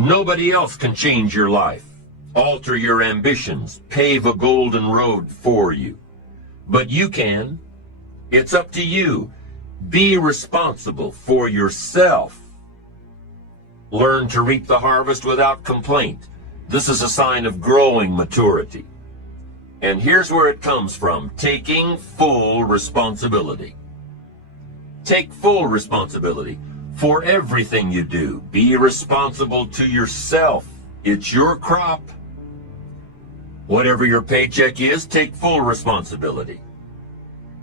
Nobody else can change your life, alter your ambitions, pave a golden road for you. But you can. It's up to you. Be responsible for yourself. Learn to reap the harvest without complaint. This is a sign of growing maturity. And here's where it comes from: taking full responsibility. Take full responsibility for everything you do. Be responsible to yourself. It's your crop. Whatever your paycheck is, take full responsibility.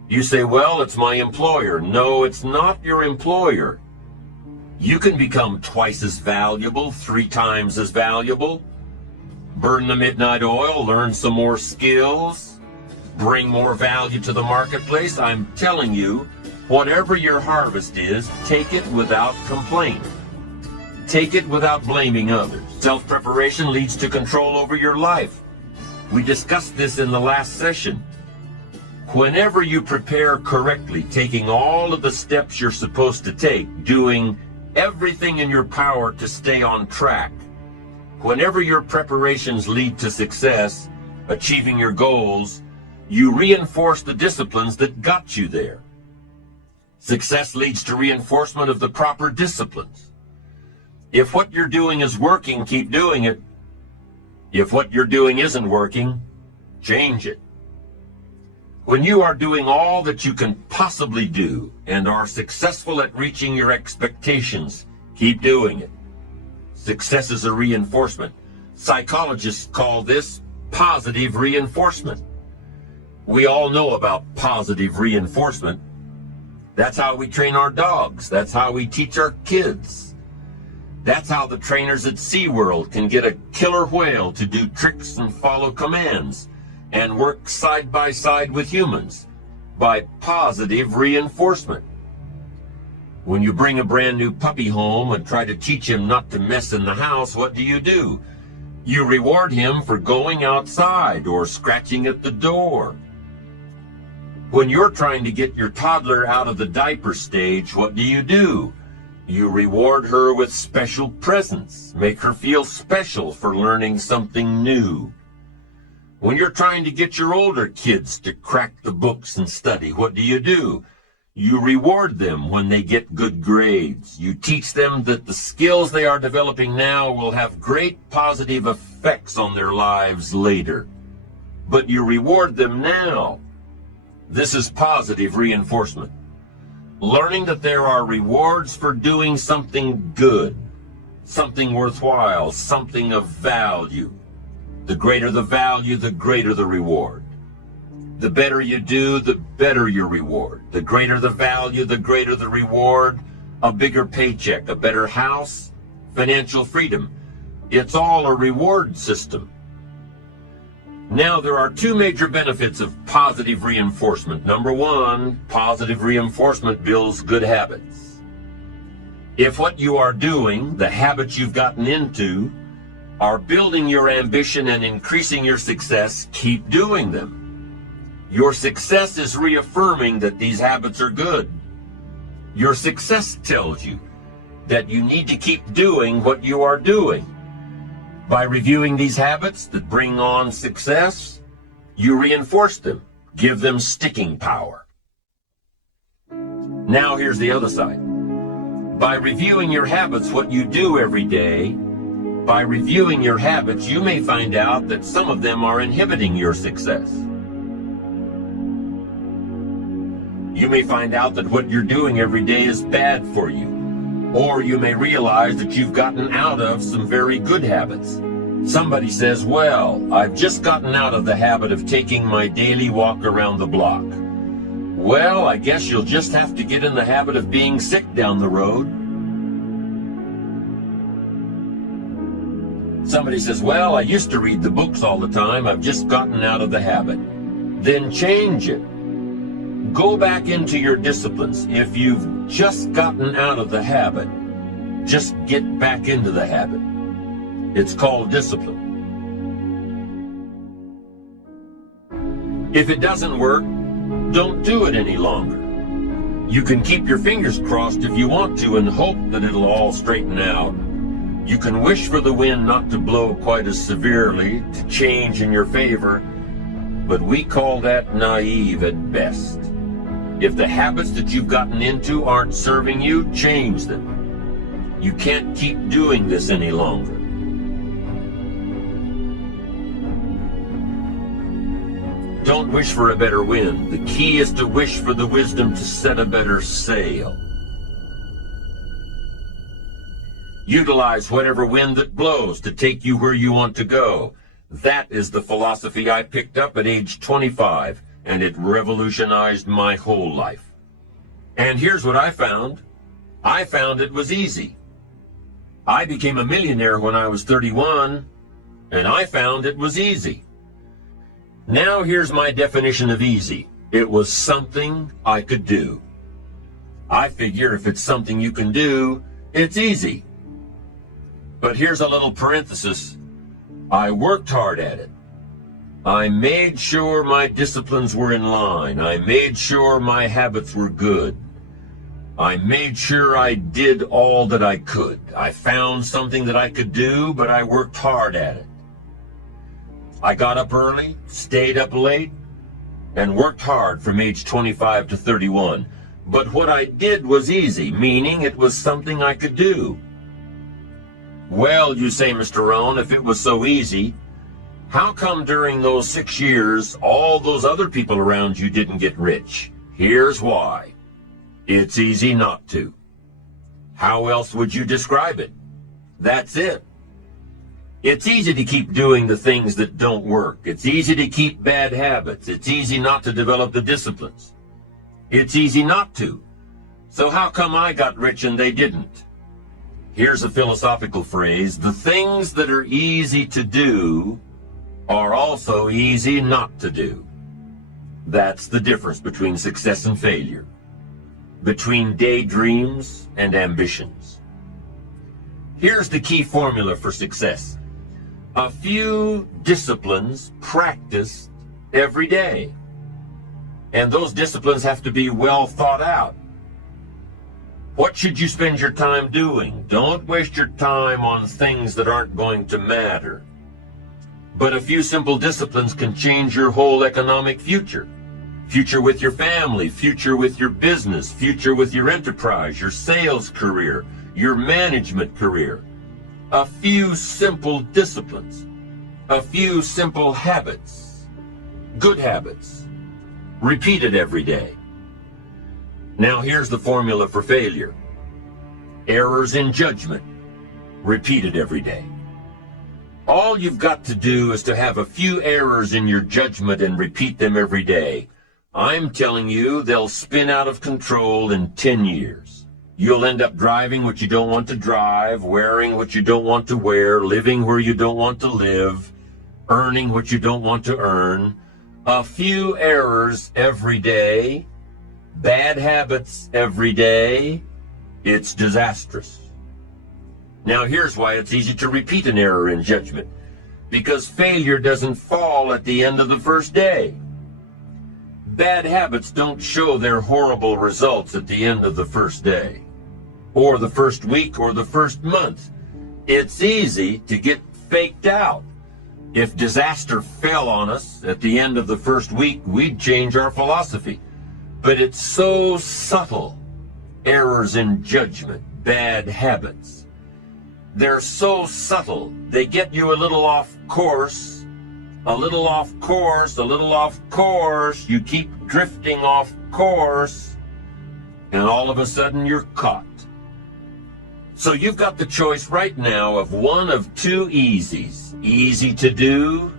You say, well, it's my employer. No, it's not your employer. You can become twice as valuable, 3 times as valuable. Burn the midnight oil, learn some more skills, bring more value to the marketplace. I'm telling you, whatever your harvest is, take it without complaint. Take it without blaming others. Self-preparation leads to control over your life. We discussed this in the last session. Whenever you prepare correctly, taking all of the steps you're supposed to take, doing everything in your power to stay on track, whenever your preparations lead to success, achieving your goals, you reinforce the disciplines that got you there. Success leads to reinforcement of the proper disciplines. If what you're doing is working, keep doing it. If what you're doing isn't working, change it. When you are doing all that you can possibly do and are successful at reaching your expectations, keep doing it. Success is a reinforcement. Psychologists call this positive reinforcement. We all know about positive reinforcement. That's how we train our dogs. That's how we teach our kids. That's how the trainers at SeaWorld can get a killer whale to do tricks and follow commands and work side by side with humans, by positive reinforcement. When you bring a brand new puppy home and try to teach him not to mess in the house, what do? You reward him for going outside or scratching at the door. When you're trying to get your toddler out of the diaper stage, what do? You reward her with special presents, make her feel special for learning something new. When you're trying to get your older kids to crack the books and study, what do? You reward them when they get good grades. You teach them that the skills they are developing now will have great positive effects on their lives later. But you reward them now. This is positive reinforcement. Learning that there are rewards for doing something good, something worthwhile, something of value. The greater the value, the greater the reward. The better you do, the better your reward. The greater the value, the greater the reward. A bigger paycheck, a better house, financial freedom. It's all a reward system. Now, there are 2 major benefits of positive reinforcement. Number 1, positive reinforcement builds good habits. If what you are doing, the habits you've gotten into, are building your ambition and increasing your success, keep doing them. Your success is reaffirming that these habits are good. Your success tells you that you need to keep doing what you are doing. By reviewing these habits that bring on success, you reinforce them, give them sticking power. Now here's the other side. By reviewing your habits, what you do every day, by reviewing your habits, you may find out that some of them are inhibiting your success. You may find out that what you're doing every day is bad for you. Or you may realize that you've gotten out of some very good habits. Somebody says, well, I've just gotten out of the habit of taking my daily walk around the block. Well, I guess you'll just have to get in the habit of being sick down the road. Somebody says, well, I used to read the books all the time. I've just gotten out of the habit. Then change it. Go back into your disciplines. If you've just gotten out of the habit, just get back into the habit. It's called discipline. If it doesn't work, don't do it any longer. You can keep your fingers crossed if you want to and hope that it'll all straighten out. You can wish for the wind not to blow quite as severely, to change in your favor, but we call that naive at best. If the habits that you've gotten into aren't serving you, change them. You can't keep doing this any longer. Don't wish for a better wind. The key is to wish for the wisdom to set a better sail. Utilize whatever wind that blows to take you where you want to go. That is the philosophy I picked up at age 25, and it revolutionized my whole life. And here's what I found. I found it was easy. I became a millionaire when I was 31, and I found it was easy. Now here's my definition of easy. It was something I could do. I figure if it's something you can do, it's easy. But here's a little parenthesis. I worked hard at it. I made sure my disciplines were in line. I made sure my habits were good. I made sure I did all that I could. I found something that I could do, but I worked hard at it. I got up early, stayed up late, and worked hard from age 25 to 31. But what I did was easy, meaning it was something I could do. Well, you say, Mr. Rohn, if it was so easy, how come during those 6 years, all those other people around you didn't get rich? Here's why. It's easy not to. How else would you describe it? That's it. It's easy to keep doing the things that don't work. It's easy to keep bad habits. It's easy not to develop the disciplines. It's easy not to. So how come I got rich and they didn't? Here's a philosophical phrase. The things that are easy to do are also easy not to do. That's the difference between success and failure, between daydreams and ambitions. Here's the key formula for success. A few disciplines practiced every day. And those disciplines have to be well thought out. What should you spend your time doing? Don't waste your time on things that aren't going to matter. But a few simple disciplines can change your whole economic future. Future with your family, future with your business, future with your enterprise, your sales career, your management career. A few simple disciplines, a few simple habits, good habits, repeated every day. Now here's the formula for failure. Errors in judgment, repeated every day. All you've got to do is to have a few errors in your judgment and repeat them every day. I'm telling you, they'll spin out of control in 10 years. You'll end up driving what you don't want to drive, wearing what you don't want to wear, living where you don't want to live, earning what you don't want to earn. A few errors every day, bad habits every day, it's disastrous. Now here's why it's easy to repeat an error in judgment. Because failure doesn't fall at the end of the first day. Bad habits don't show their horrible results at the end of the first day, or the first week, or the first month. It's easy to get faked out. If disaster fell on us at the end of the first week, we'd change our philosophy. But it's so subtle. Errors in judgment, bad habits. They're so subtle. They get you a little off course, a little off course, a little off course. You keep drifting off course, and all of a sudden you're caught. So you've got the choice right now of one of two easies. Easy to do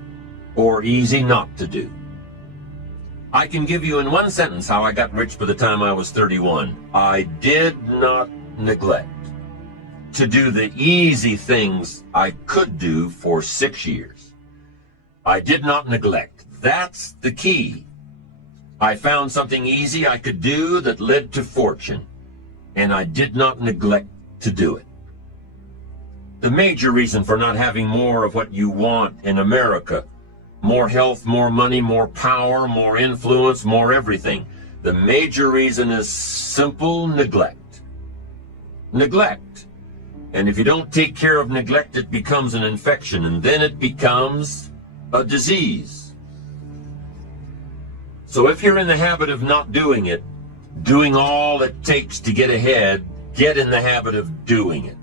or easy not to do. I can give you in one sentence how I got rich by the time I was 31. I did not neglect to do the easy things I could do for 6 years. I did not neglect. That's the key. I found something easy I could do that led to fortune, and I did not neglect to do it. The major reason for not having more of what you want in America, more health, more money, more power, more influence, more everything, the major reason is simple neglect. Neglect. And if you don't take care of neglect, it becomes an infection, and then it becomes a disease. So if you're in the habit of not doing it, doing all it takes to get ahead, get in the habit of doing it.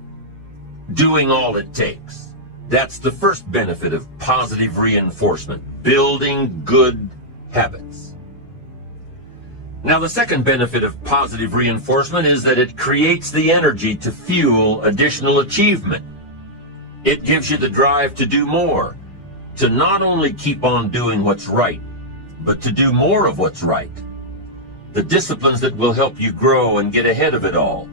Doing all it takes. That's the first benefit of positive reinforcement, building good habits. Now, the second benefit of positive reinforcement is that it creates the energy to fuel additional achievement. It gives you the drive to do more, to not only keep on doing what's right, but to do more of what's right. The disciplines that will help you grow and get ahead of it all.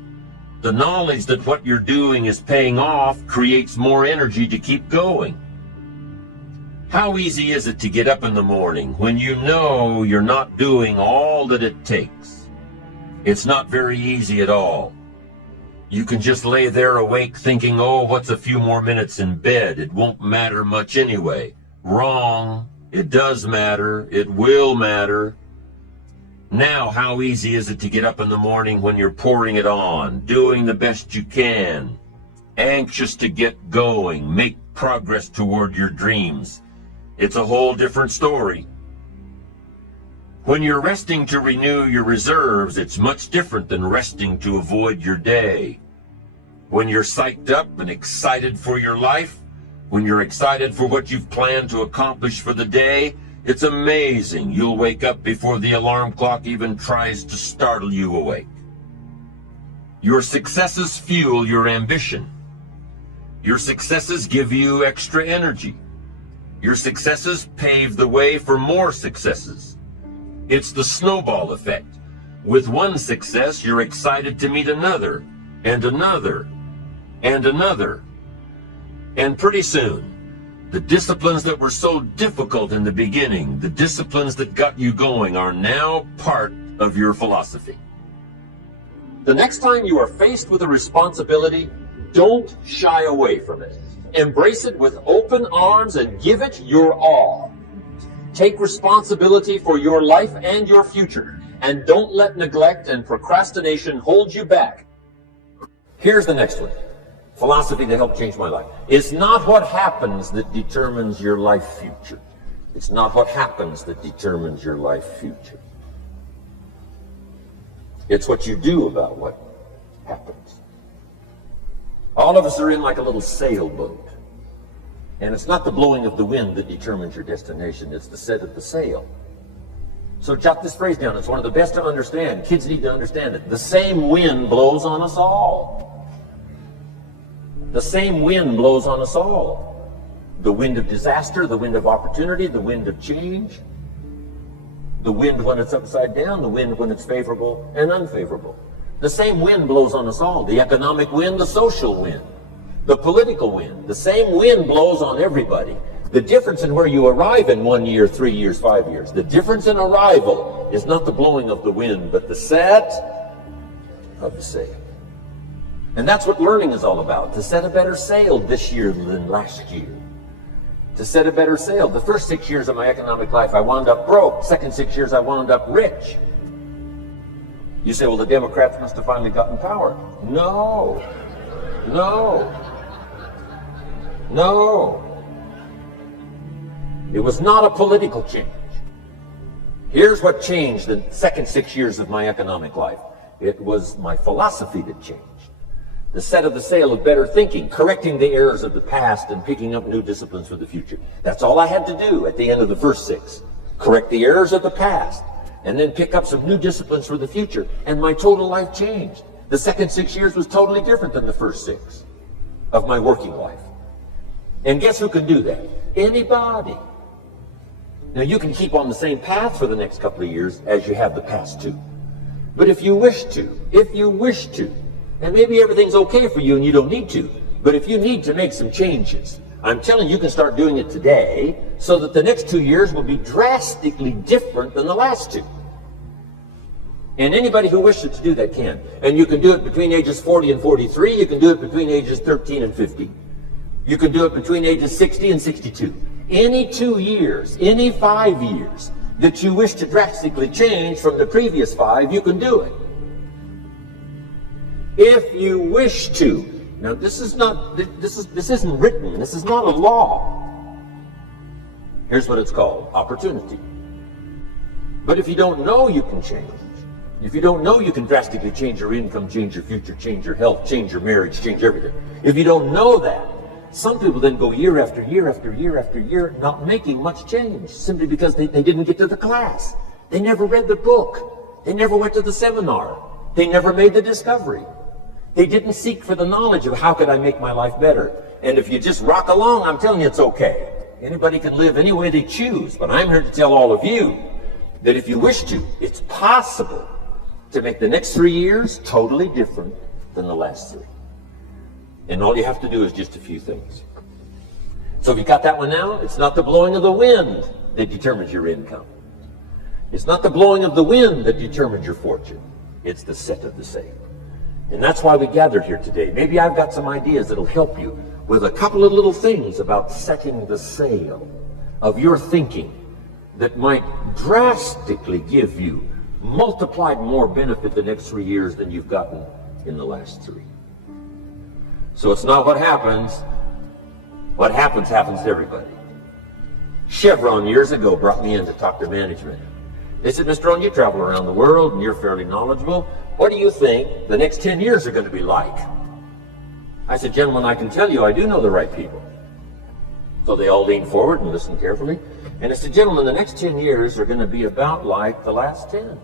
The knowledge that what you're doing is paying off creates more energy to keep going. How easy is it to get up in the morning when you know you're not doing all that it takes? It's not very easy at all. You can just lay there awake thinking, oh, what's a few more minutes in bed? It won't matter much anyway. Wrong. It does matter. It will matter. Now, how easy is it to get up in the morning when you're pouring it on, doing the best you can, anxious to get going, make progress toward your dreams? It's a whole different story. When you're resting to renew your reserves, it's much different than resting to avoid your day. When you're psyched up and excited for your life, when you're excited for what you've planned to accomplish for the day, it's amazing. You'll wake up before the alarm clock even tries to startle you awake. Your successes fuel your ambition. Your successes give you extra energy. Your successes pave the way for more successes. It's the snowball effect. With one success, you're excited to meet another, and another, and another. And pretty soon, the disciplines that were so difficult in the beginning, the disciplines that got you going, are now part of your philosophy. The next time you are faced with a responsibility, don't shy away from it. Embrace it with open arms and give it your all. Take responsibility for your life and your future, and don't let neglect and procrastination hold you back. Here's the next one. Philosophy that helped change my life. It's not what happens that determines your life future. It's not what happens that determines your life future. It's what you do about what happens. All of us are in like a little sailboat. And it's not the blowing of the wind that determines your destination. It's the set of the sail. So jot this phrase down. It's one of the best to understand. Kids need to understand it. The same wind blows on us all. The same wind blows on us all. The wind of disaster, the wind of opportunity, the wind of change. The wind when it's upside down, the wind when it's favorable and unfavorable. The same wind blows on us all. The economic wind, the social wind, the political wind. The same wind blows on everybody. The difference in where you arrive in 1 year, 3 years, 5 years, the difference in arrival is not the blowing of the wind, but the set of the sail. And that's what learning is all about, to set a better sail this year than last year. To set a better sail. The first 6 years of my economic life, I wound up broke. Second 6 years, I wound up rich. You say, well, the Democrats must have finally gotten power. No. No. No. It was not a political change. Here's what changed the second 6 years of my economic life. It was my philosophy that changed. The set of the sail of better thinking, correcting the errors of the past and picking up new disciplines for the future. That's all I had to do at the end of the first 6. Correct the errors of the past and then pick up some new disciplines for the future. And my total life changed. The second 6 years was totally different than the first 6 of my working life. And guess who can do that? Anybody. Now you can keep on the same path for the next couple of years as you have the past 2. But if you wish to, and maybe everything's okay for you and you don't need to, but if you need to make some changes, I'm telling you, you can start doing it today so that the next 2 years will be drastically different than the last 2. And anybody who wishes to do that can. And you can do it between ages 40 and 43. You can do it between ages 13 and 15. You can do it between ages 60 and 62. Any 2 years, any 5 years that you wish to drastically change from the previous 5, you can do it. If you wish to. Now this isn't written. This is not a law. Here's what it's called: opportunity. But if you don't know you can change, if you don't know you can drastically change your income, change your future, change your health, change your marriage, change everything, if you don't know that, some people then go year after year after year after year not making much change, simply because they didn't get to the class. They never read the book. They never went to the seminar. They never made the discovery. They didn't seek for the knowledge of how could I make my life better. And if you just rock along, I'm telling you it's okay. Anybody can live any way they choose, but I'm here to tell all of you that if you wish to, it's possible to make the next 3 years totally different than the last 3. And all you have to do is just a few things. So if you got that one now, it's not the blowing of the wind that determines your income. It's not the blowing of the wind that determines your fortune. It's the set of the sail. And that's why we gathered here today. Maybe I've got some ideas that'll help you with a couple of little things about setting the sail of your thinking that might drastically give you multiplied more benefit the next 3 years than you've gotten in the last 3. So it's not what happens. What happens to everybody. Chevron years ago brought me in to talk to management. They said, Mr. Rohn, you travel around the world and you're fairly knowledgeable. What do you think the next 10 years are going to be like? I said, gentlemen, I can tell you I do know the right people. So they all leaned forward and listened carefully. And I said, gentlemen, the next 10 years are going to be about like the last 10.